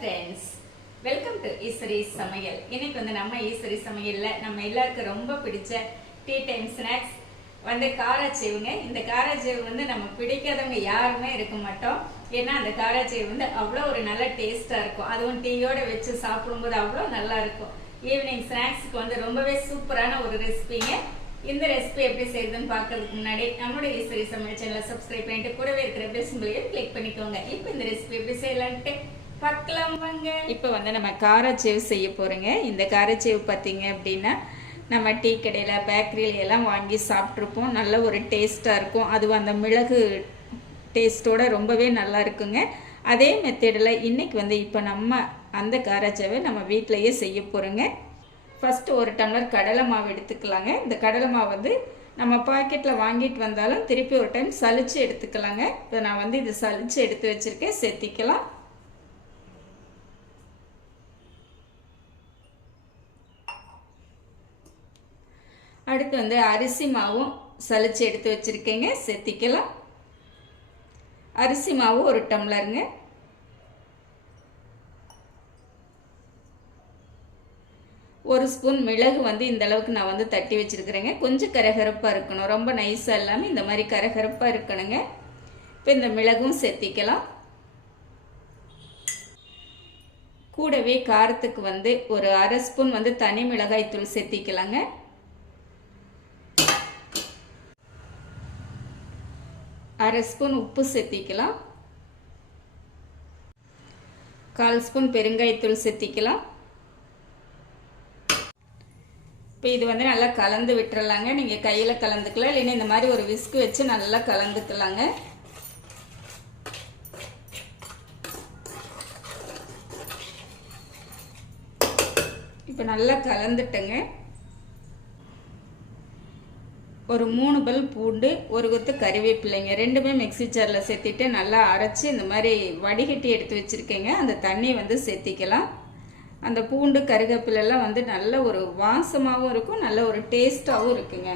Friends welcome to Eswari சமையல். இன்னைக்கு வந்து நம்ம ஈஸ்வரி சமையல்ல நம்ம எல்லாருக்கும் ரொம்ப பிடிச்ச டீ டைம் ஸ்நாக்ஸ் வந்து காராச்சேவுங்க. இந்த காராச்சேவு வந்து நம்ம பிடிக்காதவங்க யாருமே இருக்க மாட்டோம். ஏன்னா அந்த காராச்சேவு வந்து அவ்வளோ ஒரு நல்ல டேஸ்டா இருக்கும். அதுவும் டீயோட வச்சு சாப்பிடும்போது அவ்வளோ நல்லா இருக்கும். ஈவினிங் ஸ்நாக்ஸுக்கு வந்து ரொம்பவே சூப்பரான ஒரு ரெசிபிங்க இந்த ரெசிபி எப்படி செய்யுதுன்னு பார்க்கறதுக்கு முன்னாடி நம்மளுடைய ஈஸ்வரி சமையல் சேனலை சப்ஸ்கிரைப் பண்ணிட்டு கூடவே இருக்கிற பெல் சிம்பிளையும் கிளிக் பண்ணிக்கோங்க. இப்போ இந்த ரெசிபி எப்படி செய்யலான்ட்டு பார்க்கலாம் வாங்க இப்போ வந்து நம்ம காரச்சேவு செய்ய போகிறோங்க இந்த காரச்சேவு பார்த்தீங்க அப்படின்னா நம்ம டீ கடையில் பேக்கரியில எல்லாம் வாங்கி சாப்பிட்ருப்போம் நல்ல ஒரு டேஸ்ட்டாக இருக்கும். அதுவும் அந்த மிளகு டேஸ்ட்டோட ரொம்பவே நல்லா இருக்குங்க. அதே மெத்தடில் இன்றைக்கி வந்து இப்போ நம்ம அந்த காராச்சேவை நம்ம வீட்டிலையே செய்ய போகிறோங்க ஃபஸ்ட்டு ஒரு டம்ளர் கடலை மாவு எடுத்துக்கலாங்க. இந்த கடலை மாவு வந்து நம்ம பாக்கெட்டில் வாங்கிட்டு வந்தாலும் திருப்பி ஒரு டைம் சளிச்சு எடுத்துக்கலாங்க. இப்போ நான் வந்து இது சளிச்சு எடுத்து வச்சுருக்கேன். செத்திக்கலாம். அடுத்து வந்து அரிசி மாவும் சலிச்சு எடுத்து வச்சுருக்கேங்க. செத்திக்கலாம். அரிசி மாவு ஒரு டம்ளருங்க. ஒரு ஸ்பூன் மிளகு வந்து இந்த அளவுக்கு நான் வந்து தட்டி வச்சுருக்கிறேங்க. கொஞ்சம் கரகரப்பாக இருக்கணும். ரொம்ப நைஸாக இல்லாமல் இந்த மாதிரி கரகரப்பாக இருக்கணுங்க. இப்போ இந்த மிளகும் செத்திக்கலாம். கூடவே காரத்துக்கு வந்து ஒரு அரை ஸ்பூன் வந்து தனி மிளகாய் தூள் சேர்த்திக்கலாங்க அரை ஸ்பூன் உப்பு சேர்த்திக்கலாம். கால் ஸ்பூன் பெருங்காயத்தூள் சேர்த்திக்கலாம். இப்போ இது வந்து நல்லா கலந்து விட்டுறலாங்க. நீங்கள் கையில் கலந்துக்கலாம். இல்லைன்னா இந்த மாதிரி ஒரு விஸ்கு வச்சு நல்லா கலந்துக்கலாங்க. இப்போ நல்லா கலந்துட்டேங்க. ஒரு மூணு பல் பூண்டு ஒரு கொத்து கறிவேப்பிலைங்க ரெண்டுமே மிக்சி ஜாரில் சேர்த்திட்டு நல்லா அரைச்சி இந்த மாதிரி வடிகட்டி எடுத்து வச்சுருக்கேங்க. அந்த தண்ணி வந்து சேர்த்திக்கலாம். அந்த பூண்டு கருவேப்பிலெல்லாம் வந்து நல்ல ஒரு வாசமாகவும் இருக்கும் நல்ல ஒரு டேஸ்ட்டாகவும் இருக்குங்க.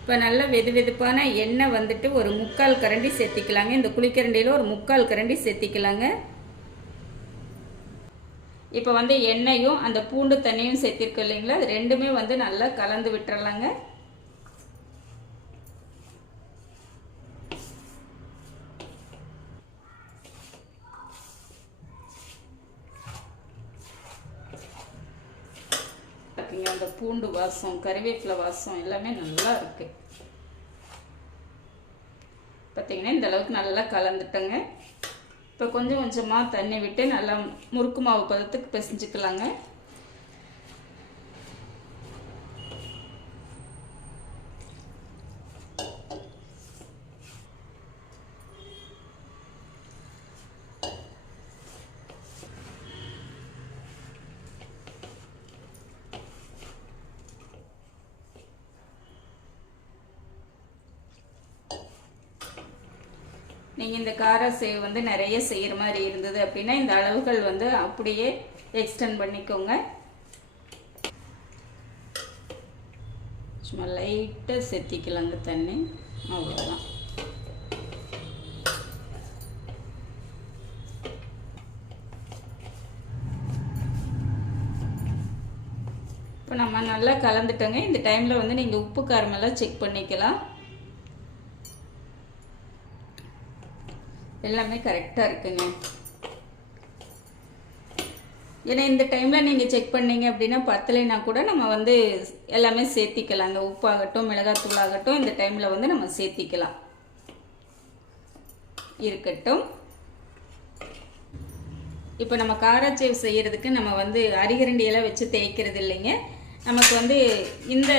இப்போ நல்ல வெது வெதுப்பான எண்ணெய் வந்துட்டு ஒரு முக்கால் கரண்டி சேர்த்திக்கலாங்க. இந்த குளிக்கரண்டியில் ஒரு முக்கால் கரண்டி சேர்த்திக்கலாங்க. இப்போ வந்து எண்ணெயும் அந்த பூண்டு தண்ணியும் சேர்த்திருக்கோம் இல்லைங்களா? அது ரெண்டுமே வந்து நல்லா கலந்து விட்டுறலாங்க. இருக்குங்க அந்த பூண்டு வாசம் கறிவேப்பிலை வாசம் எல்லாமே நல்லா இருக்கு. பார்த்தீங்கன்னா இந்த அளவுக்கு நல்லா கலந்துட்டேங்க. இப்போ கொஞ்சம் கொஞ்சமாக தண்ணி விட்டு நல்லா முறுக்கு மாவு பதத்துக்கு பிசைஞ்சுக்கலாங்க. நீங்கள் இந்த கார சேவ் வந்து நிறைய செய்கிற மாதிரி இருந்தது அப்படின்னா இந்த அளவுகள் வந்து அப்படியே எக்ஸ்டெண்ட் பண்ணிக்கோங்க. சும்மா லைட்டாக செத்திக்கலாங்க தண்ணி. அவ்வளோதான் இப்போ நம்ம நல்லா கலந்துட்டோங்க. இந்த டைமில் வந்து நீங்கள் உப்பு காரமெல்லாம் செக் பண்ணிக்கலாம். எல்லாமே கரெக்டாக இருக்குங்க. ஏன்னா இந்த டைமில் நீங்கள் செக் பண்ணீங்க அப்படின்னா பத்தலைனா கூட நம்ம வந்து எல்லாமே சேர்த்திக்கலாங்க உப்பாகட்டும் மிளகாத்தூள் ஆகட்டும் இந்த டைமில் வந்து நம்ம சேர்த்திக்கலாம். இருக்கட்டும். இப்போ நம்ம காராச்சேவ் செய்கிறதுக்கு நம்ம வந்து அரிகரண்டியெல்லாம் வச்சு தேய்க்கிறது இல்லைங்க. நமக்கு வந்து இந்த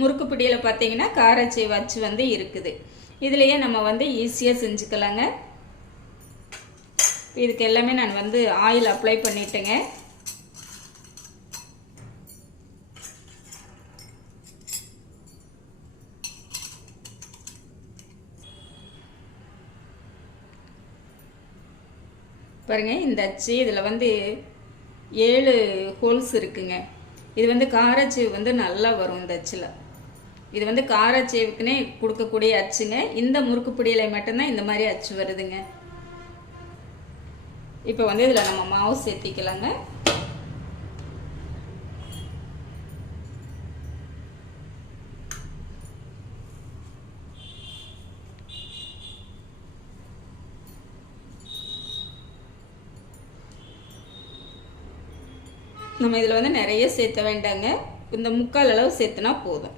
முறுக்கு பிடியில் பார்த்தீங்கன்னா காராச்சேவ் அச்சு வந்து இருக்குது. இதுலேயே நம்ம வந்து ஈஸியாக செஞ்சுக்கலாங்க. இதுக்கு எல்லாமே நான் வந்து ஆயில் அப்ளை பண்ணிட்டேங்க. பாருங்க இந்த அச்சு இதில் வந்து ஏழு ஹோல்ஸ் இருக்குங்க. இது வந்து காரச்சீவு வந்து நல்லா வரும் இந்த அச்சில். இது வந்து காரச்சேவுக்குனே கொடுக்கக்கூடிய அச்சுங்க. இந்த முறுக்கு பிடியலை மட்டும்தான் இந்த மாதிரி அச்சு வருதுங்க. இப்போ வந்து இதில் நம்ம மாவு சேர்த்திக்கலாங்க. நம்ம இதில் வந்து நிறைய சேர்த்த வேண்டாங்க. இந்த முக்கால் அளவு சேர்த்துனா போதும்.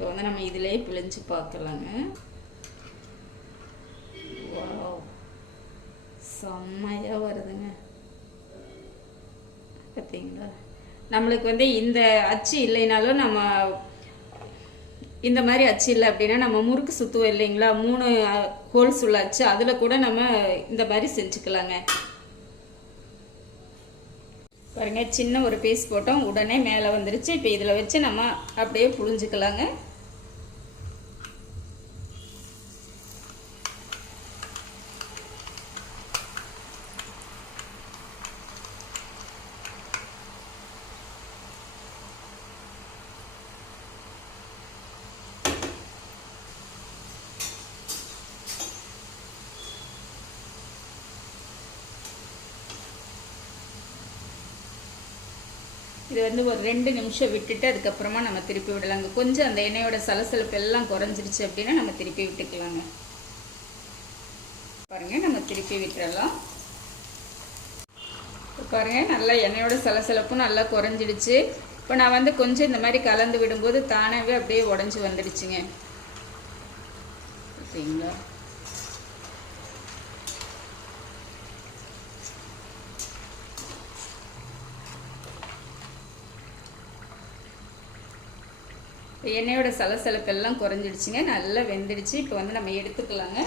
இப்போ வந்து நம்ம இதிலே பிழிஞ்சு பார்க்கலாங்க. செம்மையாக வருதுங்க. பார்த்தீங்களா? நம்மளுக்கு வந்து இந்த அச்சு இல்லைனாலும் நம்ம இந்த மாதிரி அச்சு இல்லை அப்படின்னா நம்ம முறுக்கு சுற்றுவோம் இல்லைங்களா? மூணு ஹோல்ஸ் உள்ள அச்சு. அதில் கூட நம்ம இந்த மாதிரி செஞ்சுக்கலாங்க. பாருங்கள் சின்ன ஒரு பீஸ் போட்டோம். உடனே மேலே வந்துருச்சு. இப்போ இதில் வச்சு நம்ம அப்படியே புழிஞ்சுக்கலாங்க. இது வந்து ஒரு ரெண்டு நிமிஷம் விட்டுட்டு அதுக்கப்புறமா நம்ம திருப்பி விடலாங்க. கொஞ்சம் அந்த எண்ணெயோட சலசலப்பு எல்லாம் குறைஞ்சிருச்சு அப்படின்னா நம்ம திருப்பி விட்டுக்கலாங்க. பாருங்க நம்ம திருப்பி விட்டுறலாம். பாருங்க நல்லா எண்ணெயோட சலசலப்பும் நல்லா குறைஞ்சிடுச்சு. இப்போ நான் வந்து கொஞ்சம் இந்த மாதிரி கலந்து விடும்போது தானாகவே அப்படியே உடஞ்சி வந்துடுச்சுங்க. ஓகேங்களா எண்ணெயோட சலசலப்பெல்லாம் குறைஞ்சிடுச்சுங்க. நல்லா வெந்துடுச்சு. இப்போ வந்து நம்ம எடுத்துக்கலாங்க.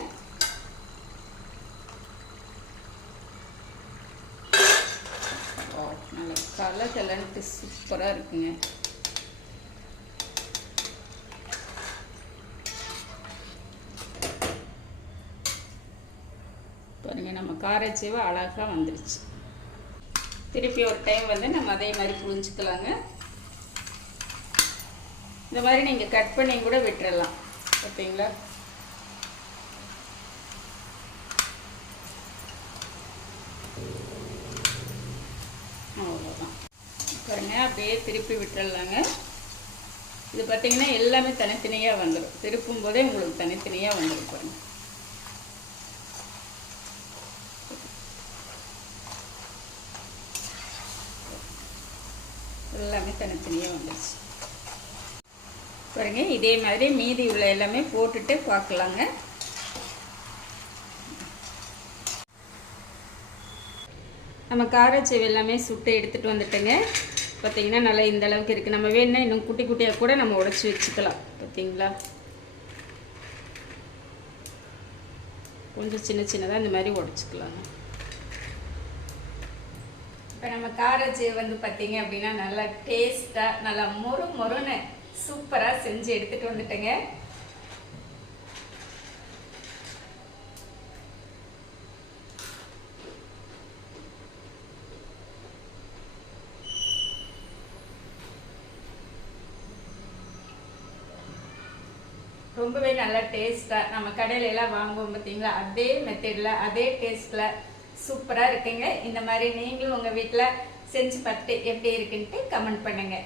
நல்லா கலர் கலர்ட்டு சூப்பராக இருக்குங்க. பாருங்க நம்ம காரச்சேவை அழகாக வந்துடுச்சு. திருப்பி ஒரு டைம் வந்து நம்ம அதே மாதிரி புரிஞ்சுக்கலாங்க. இந்த மாதிரி நீங்கள் கட் பண்ணி கூட விட்டுறலாம். ஓகேங்களா அவ்வளோதான் பாருங்க அப்படியே திருப்பி விட்டுறலாங்க. இது பார்த்தீங்கன்னா எல்லாமே தனித்தனியாக வந்துடும் திருப்பும் போதே உங்களுக்கு தனித்தனியாக வந்துடும் பாருங்க. எல்லாமே தனித்தனியாக வந்துடுச்சு பாருங்க இதே மாதிரி மீதி உள்ள எல்லாமே போட்டுட்டு பார்க்கலாங்க. நம்ம காரச்சேவு எல்லாமே சுட்டு எடுத்துகிட்டு வந்துட்டோங்க. பார்த்தீங்கன்னா நல்லா இந்த அளவுக்கு இருக்குது நம்ம வேணும்னா இன்னும் குட்டி குட்டியாக கூட நம்ம உடச்சி வச்சுக்கலாம். பார்த்தீங்களா கொஞ்சம் சின்ன சின்னதாக இந்த மாதிரி உடச்சிக்கலாங்க. இப்போ நம்ம காரச்சேவு வந்து பார்த்தீங்க அப்படின்னா நல்லா டேஸ்ட்டாக நல்லா மொறு மொறுன்னு சூப்பராக செஞ்சு எடுத்துகிட்டு வந்துட்டேங்க. ரொம்பவே நல்லா டேஸ்ட்டாக நம்ம கடையில எல்லாம் வாங்குவோம் பார்த்தீங்களா அதே மெத்தடில் அதே டேஸ்ட்டில் சூப்பராக இருக்குங்க. இந்த மாதிரி நீங்களும் உங்கள் வீட்டில் செஞ்சு பார்த்துட்டு எப்படி இருக்குன்ட்டு கமெண்ட் பண்ணுங்கள்